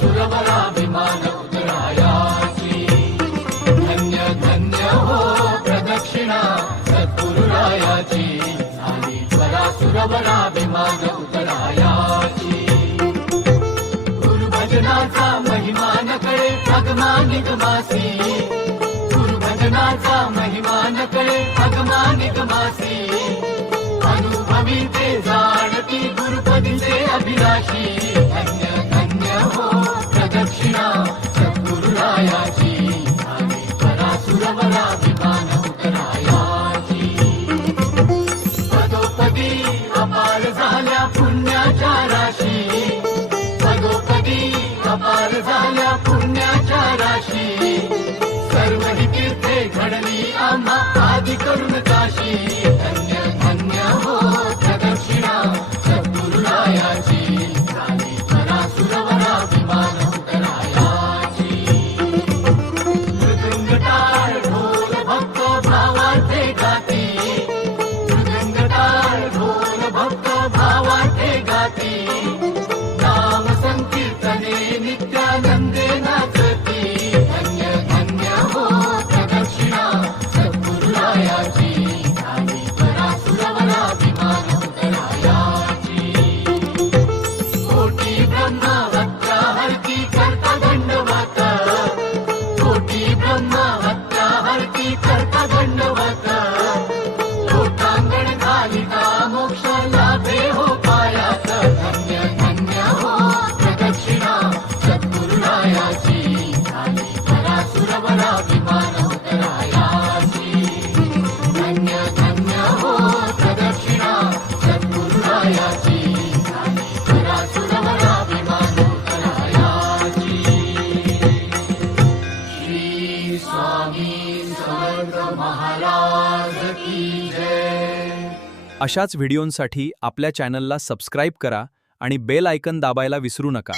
सुरवराभिमान उतरायाची। धन्य धन्य हो प्रदक्षिणा सद्गुरुरायाची, झाली त्वरा सुरवराभिमान उतरायाची। गुरुभजनाचा महिमा न कळे अगमा निगमासी, गुरुभजनाचा महिमा न कळे अगमा निगमासी। अनुभवी ते जाणती गुरुपदीचे अभिलाषी, धन्य धन्य हो प्रदक्षिणा सद्गुरुरायाची, झाली त्वरा सुरवराभिमान उतरायाची। पदोपदी अपार झाल्या पुण्याच्या राशी, पदोपदी अपार झाल्या पुण्याच्या राशी। सर्व ही तीर्थे घडली आम्हा आदि करून काशी, धन्य धन्य हो प्रदक्षिणा सद्गुरुरायाची, झाली त्वरा सुरवराभिमान उतरायाची। मृदुंग टाळ ढोल भक्त भावाचे गाती, मृदुंग टाळ ढोल भक्त भावाचे गाती। नाम संकीर्तने नित्यानंदे नाचती, धन्य धन्य हो प्रदक्षिणा सद्गुरुरायाची, झाली त्वरा सुरवराभिमान उतरायाची। कोटी ब्रह्महत्या हरती करता दंडवत, कोटी ब्रह्महत्या हरती करता दंडवत। लोटांगण घालिता मोक्ष लाभे हो पायात, धन्य धन्य हो प्रदक्षिणा सद्गुरुरायाची, झाली त्वरा सुरवराभिमान उतरायाची। धन्य धन्य हो प्रदक्षिणा सद्गुरुरायाची, झाली त्वरा सुरवराभिमान उतरायाची। श्री स्वामी समर्थ महाराज की जय। अशाच व्हिडिओंसाठी आपल्या चॅनलला सबस्क्राईब करा आणि बेल आयकॉन दाबायला विसरू नका।